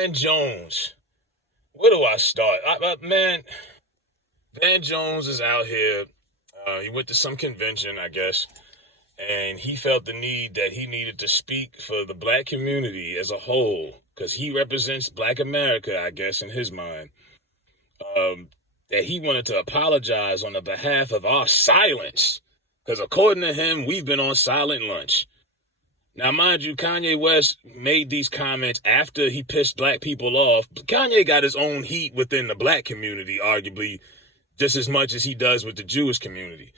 Van Jones. Where do I start? Man, Van Jones is out here. He went to some convention, I guess, and he felt the need that he needed to speak for the black community as a whole, because he represents black America, I guess, in his mind. Um, that he wanted to apologize on the behalf of our silence, because according to him, we've been on silent lunch. Now, mind you, Kanye West made these comments after he pissed black people off. Kanye got his own heat within the black community, arguably, just as much as he does with the Jewish community.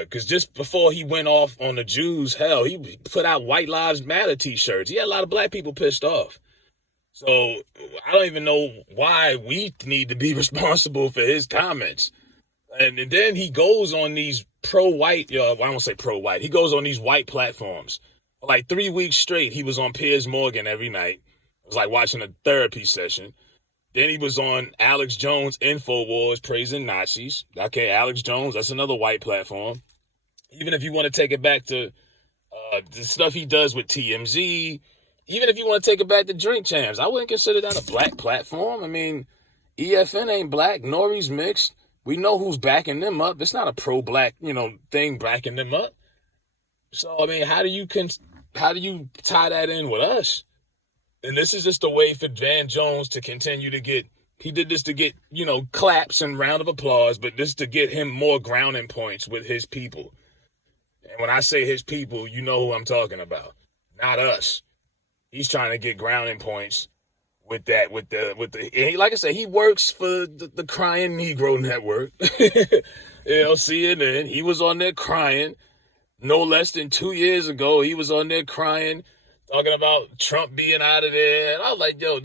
Because just before he went off on the Jews, hell, he put out White Lives Matter t-shirts. He had a lot of black people pissed off. So I don't even know why we need to be responsible for his comments. And then he goes on these pro-white, I won't say pro-white, he goes on these white platforms. For like 3 weeks straight, he was on Piers Morgan every night. It was like watching a therapy session. Then he was on Alex Jones' InfoWars praising Nazis. Okay, Alex Jones, that's another white platform. Even if you want to take it back to the stuff he does with TMZ, even if you want to take it back to Drink Champs, I wouldn't consider that a black platform. I mean, EFN ain't black, Nori's mixed. We know who's backing them up. It's not a pro-black, thing backing them up. So, I mean, how do you tie that in with us? And this is just a way for Van Jones to continue to he did this to get, claps and round of applause, but this to get him more grounding points with his people. And when I say his people, you know who I'm talking about, not us. He's trying to get grounding points with that, like I said, he works for the Crying Negro Network. CNN, he was on there crying. No less than 2 years ago, he was on there crying, talking about Trump being out of there. And I was like, yo,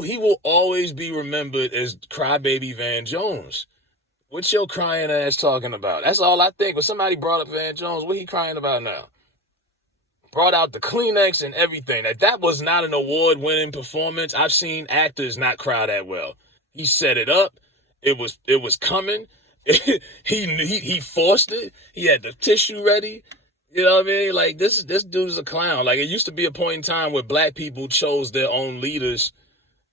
he will always be remembered as Crybaby Van Jones. What's your crying ass talking about? That's all I think. When somebody brought up Van Jones, what he crying about now? Brought out the Kleenex and everything. That was not an award-winning performance. I've seen actors not cry that well. He set it up. It was coming. he forced it. He had the tissue ready. You know what I mean? Like, this dude is a clown. Like, it used to be a point in time where black people chose their own leaders.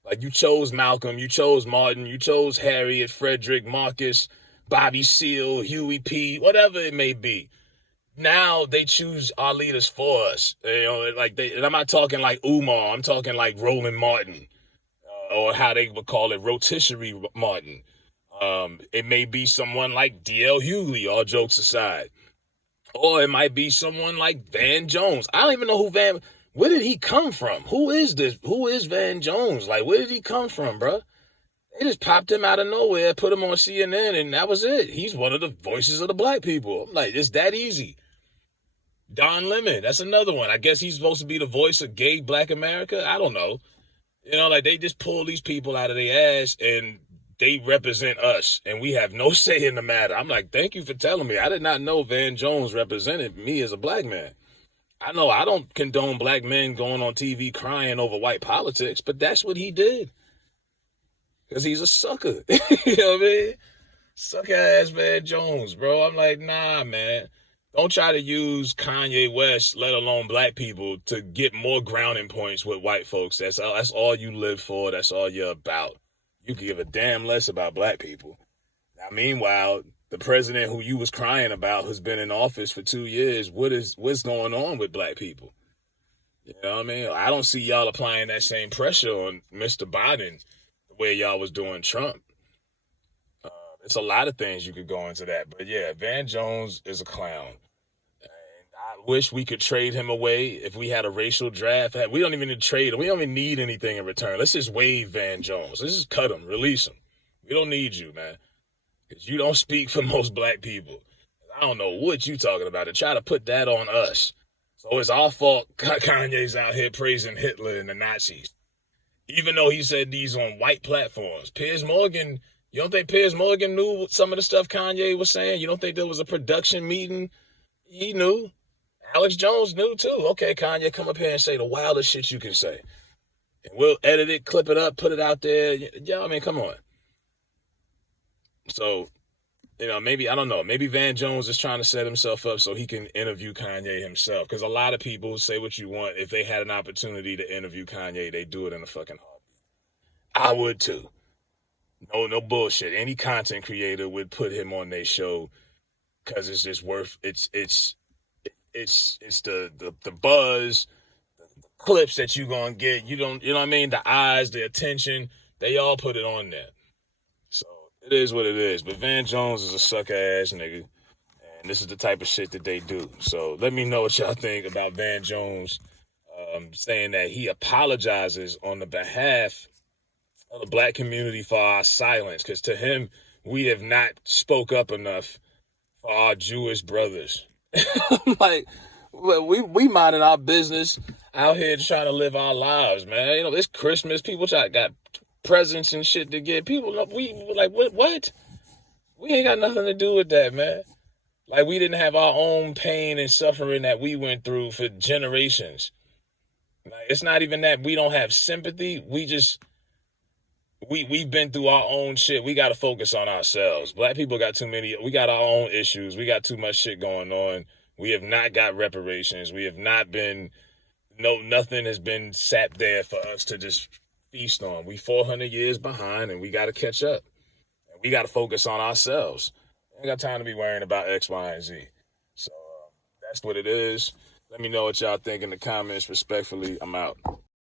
Like, you chose Malcolm, you chose Martin, you chose Harriet, Frederick, Marcus, Bobby Seale, Huey P., whatever it may be. Now they choose our leaders for us. And I'm not talking like Umar. I'm talking like Roland Martin, or how they would call it, rotisserie Martin. It may be someone like D.L. Hughley, all jokes aside. Or it might be someone like Van Jones. I don't even know where did he come from? Who is this? Who is Van Jones? Like, where did he come from, bro? They just popped him out of nowhere, put him on CNN, and that was it. He's one of the voices of the black people. I'm like, it's that easy. Don Lemon, that's another one. I guess he's supposed to be the voice of gay black America. I don't know. Like, they just pull these people out of their ass and they represent us, and we have no say in the matter. I'm like, thank you for telling me. I did not know Van Jones represented me as a black man. I know I don't condone black men going on TV crying over white politics, but that's what he did. Because he's a sucker. You know what I mean? Sucker ass Van Jones, bro. I'm like, nah, man. Don't try to use Kanye West, let alone black people, to get more grounding points with white folks. That's all you live for. That's all you're about. You can give a damn less about black people. Now, meanwhile, the president who you was crying about, who's been in office for 2 years, what's going on with black people? You know what I mean? I don't see y'all applying that same pressure on Mr. Biden the way y'all was doing Trump. It's a lot of things you could go into that. But yeah, Van Jones is a clown. And I wish we could trade him away if we had a racial draft. We don't even need to trade him. We don't even need anything in return. Let's just waive Van Jones. Let's just cut him, release him. We don't need you, man. Because you don't speak for most black people. I don't know what you talking about to try to put that on us. So it's our fault Kanye's out here praising Hitler and the Nazis. Even though he said these on white platforms. Piers Morgan... You don't think Piers Morgan knew some of the stuff Kanye was saying? You don't think there was a production meeting? He knew. Alex Jones knew too. Okay, Kanye, come up here and say the wildest shit you can say. And we'll edit it, clip it up, put it out there. Yeah, I mean, come on. So, maybe, I don't know. Maybe Van Jones is trying to set himself up so he can interview Kanye himself. Because a lot of people say what you want. If they had an opportunity to interview Kanye, they do it in a fucking heartbeat. I would too. No bullshit. Any content creator would put him on their show because it's just worth it's the buzz, clips that you gonna get. You know what I mean? The eyes, the attention, they all put it on there. So it is what it is. But Van Jones is a sucker ass nigga. And this is the type of shit that they do. So let me know what y'all think about Van Jones saying that he apologizes on the behalf of the black community for our silence. Because to him, we have not spoke up enough for our Jewish brothers. Like, well, we minding our business out here trying to live our lives, man. You know, it's Christmas. People got presents and shit to get. People, we like, what? We ain't got nothing to do with that, man. Like, we didn't have our own pain and suffering that we went through for generations. Like, it's not even that we don't have sympathy. We've been through our own shit. We got to focus on ourselves. Black people got we got our own issues. We got too much shit going on. We have not got reparations. We have not been, nothing has been sat there for us to just feast on. We 400 years behind and we got to catch up. We got to focus on ourselves. I ain't got time to be worrying about X, Y, and Z. So that's what it is. Let me know what y'all think in the comments. Respectfully, I'm out.